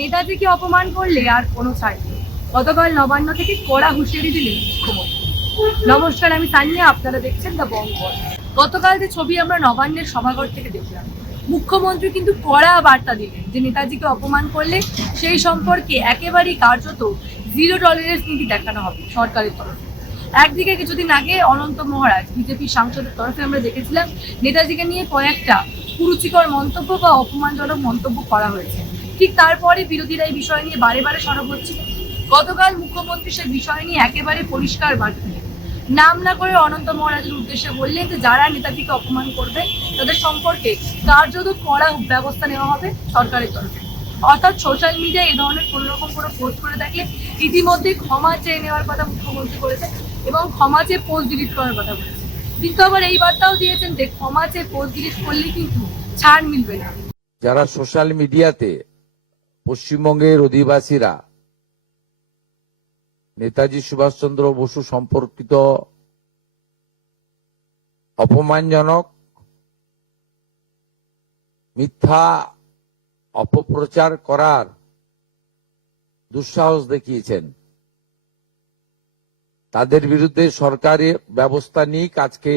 নেতাজিকে অপমান করলে আর কোনো ছাড় নেই। গতকাল নবান্ন থেকে কড়া হুঁশিয়ারি দিলেন মুখ্যমন্ত্রী। নমস্কার, আমি তানিয়া, আপনারা দেখছেন দ্য বঙ্গ। গতকাল যে ছবি আমরা নবান্নের সভাঘর থেকে দেখলাম, মুখ্যমন্ত্রী কিন্তু কড়া বার্তা দিলেন যে নেতাজিকে অপমান করলে সেই সম্পর্কে একেবারেই কার্যত জিরো টলারেন্স নীতি দেখানো হবে সরকারের তরফে। একদিকে কিছুদিন আগে অনন্ত মহারাজ বিজেপি সাংসদের তরফে আমরা দেখেছিলাম নেতাজিকে নিয়ে কয়েকটা কুরুচিকর মন্তব্য বা অপমানজনক মন্তব্য করা হয়েছে। ঠিক তারপরে বিরোধীরা এই বিষয় নিয়ে বারে বারে সরব হচ্ছিল। গতকাল মুখ্যমন্ত্রী সে বিষয় নিয়ে একেবারে পরিষ্কার বার্তা দিলেন। নাম না করে অনন্ত মহারাজের উদ্দেশ্যে বললেন যে যারা নেতাজিকে অপমান করবে তাদের সম্পর্কে কার্যত কড়া ব্যবস্থা নেওয়া হবে সরকারের তরফে। অর্থাৎ সোশ্যাল মিডিয়ায় এই ধরনের কোনো রকম কোনো পোস্ট করে থাকলে ইতিমধ্যে ক্ষমা চেয়ে নেওয়ার কথা মুখ্যমন্ত্রী করেছে এবং ক্ষমা চেয়ে পোস্ট ডিলিট করার কথা বলেছে। কিন্তু আবার এই বার্তাও দিয়েছেন যে ক্ষমা চেয়ে পোস্ট ডিলিট করলে কিন্তু ছাড় মিলবে না। যারা সোশ্যাল মিডিয়াতে পশ্চিমবঙ্গের অধিবাসীরা নেতাজি সুভাষচন্দ্র বসু সম্পর্কিত অপমানজনক মিথ্যা অপপ্রচার করার দুঃসাহস দেখিয়েছেন, তাদের বিরুদ্ধে সরকারি ব্যবস্থা নিক আজকে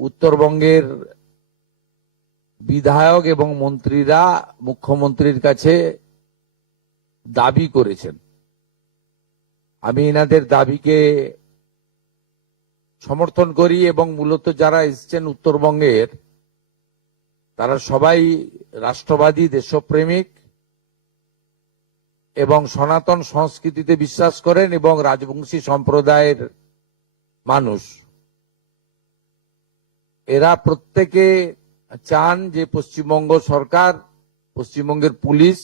উত্তরবঙ্গের বিধায়ক এবং মন্ত্রীরা মুখ্যমন্ত্রীর কাছে দাবি করেছেন। আমি এনাদের দাবিকে সমর্থন করি এবং মূলত যারা এসেছেন উত্তরবঙ্গের তারা সবাই রাষ্ট্রবাদী, দেশপ্রেমিক এবং সনাতন সংস্কৃতিতে বিশ্বাস করেন এবং রাজবংশী সম্প্রদায়ের মানুষ। এরা প্রত্যেকে চান যে পশ্চিমবঙ্গ সরকার, পশ্চিমবঙ্গের পুলিশ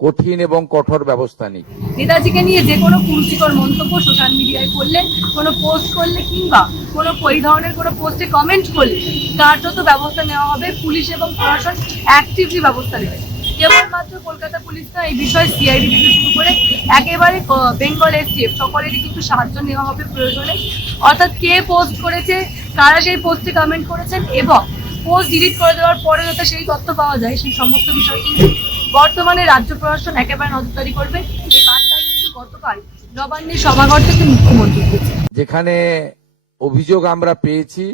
কঠিন এবং কঠোর ব্যবস্থা নিক। নেতাজিকে নিয়ে যে কোনো কুরুচিকর মন্তব্য সোশ্যাল মিডিয়ায় করলে, কোনো পোস্ট করলে কিংবা কোনো এই ধরনের কোনো পোস্টে কমেন্ট করলে কার্যত ব্যবস্থা নেওয়া হবে। পুলিশ এবং প্রশাসন অ্যাক্টিভলি ব্যবস্থা নেবে। কেবলমাত্র কলকাতা পুলিশ না, এই বিষয়ে সিআইডি থেকে শুরু করে একেবারে বেঙ্গল এসটিএফ সকলেরই কিন্তু সাহায্য নেওয়া হবে প্রয়োজনে। অর্থাৎ কে পোস্ট করেছে, কারা সেই পোস্টে কমেন্ট করেছেন এবং পোস্ট ডিলিট করে দেওয়ার পরে যাতে সেই তথ্য পাওয়া যায়, সেই সমস্ত বিষয় কিন্তু বর্তমানে রাজ্য প্রশাসন একেবারে নজরদারি করবে। এই বার্তায় কিন্তু গতকাল নবান্নের সভাঘর থেকে মুখ্যমন্ত্রী দিয়েছেন। যেখানে অভিযোগ আমরা পেয়েছি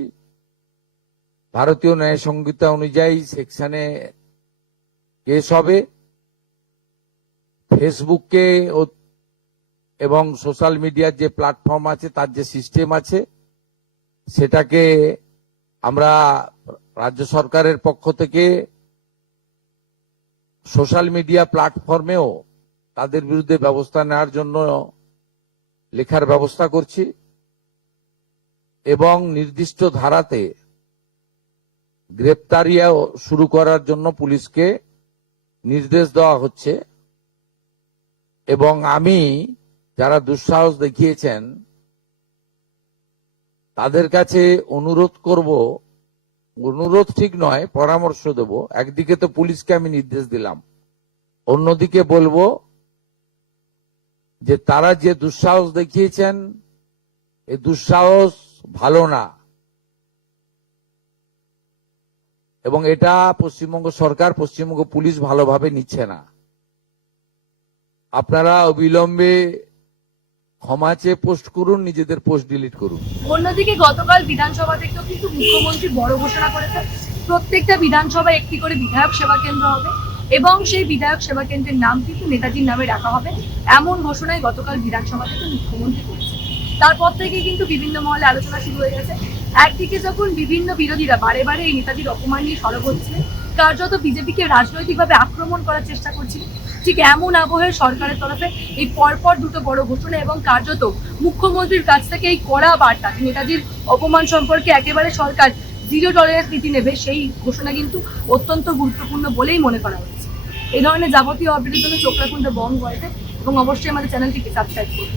ভারতীয় ন্যায় সংহিতা অনুযায়ী সেকশনে কেস হবে। ফেসবুককে এবং সোশ্যাল মিডিয়ার যে প্ল্যাটফর্ম আছে তার যে সিস্টেম আছে সেটাকে আমরা রাজ্য সরকারের পক্ষ থেকে সোশ্যাল মিডিয়া প্ল্যাটফর্মেও তাদের বিরুদ্ধে ব্যবস্থা নেওয়ার জন্য লেখার ব্যবস্থা করছি এবং নির্দিষ্ট ধারাতে গ্রেপ্তারিও শুরু করার জন্য পুলিশকে নির্দেশ দেওয়া হচ্ছে। এবং আমি যারা দুঃসাহস দেখিয়েছেন তাদের কাছে অনুরোধ করব, অনুরোধ ঠিক নয়, পরামর্শ দেব। একদিকে তো পুলিশকে আমি নির্দেশ দিলাম, অন্যদিকে বলবো যে তারা যে দুঃসাহস দেখিয়েছেন এই দুঃসাহস ভালো না এবং এটা পশ্চিমবঙ্গ সরকার, পশ্চিমবঙ্গ পুলিশ ভালোভাবে নিচ্ছে না। আপনারা অবিলম্বে ক্ষমা চেয়ে পোস্ট করুন, নিজেদের পোস্ট ডিলিট করুন। অন্যদিকে গতকাল বিধানসভা থেকেও কিন্তু মুখ্যমন্ত্রী বড় ঘোষণা করেছেন, প্রত্যেকটা বিধানসভায় একটি করে বিধায়ক সেবা কেন্দ্র হবে এবং সেই বিধায়ক সেবা কেন্দ্রের নাম কিন্তু নেতাজির নামে রাখা হবে। এমন ঘোষণায় গতকাল বিধানসভা থেকে মুখ্যমন্ত্রী করেছেন। তারপর থেকে কিন্তু বিভিন্ন মহলে আলোচনা শুরু হয়ে গেছে। একদিকে যখন বিভিন্ন বিরোধীরা বারে বারে এই নেতাজির অপমান নিয়ে সরব হচ্ছিলেন, কার্যত বিজেপিকে রাজনৈতিকভাবে আক্রমণ করার চেষ্টা করছিলেন, ঠিক এমন আবহে সরকারের তরফে এই পরপর দুটো বড় ঘোষণা এবং কার্যত মুখ্যমন্ত্রীর কাছ থেকে এই কড়া বার্তা নেতাজির অপমান সম্পর্কে একেবারে সরকার জিরো টলারেন্স নীতি নেবে, সেই ঘোষণা কিন্তু অত্যন্ত গুরুত্বপূর্ণ বলেই মনে করা হচ্ছে। এই ধরনের যাবতীয় আপডেটের জন্য চোখ রাখুন দ্য বঙ্গ ভয়েসে এবং অবশ্যই আমাদের চ্যানেলটিকে সাবস্ক্রাইব করুন।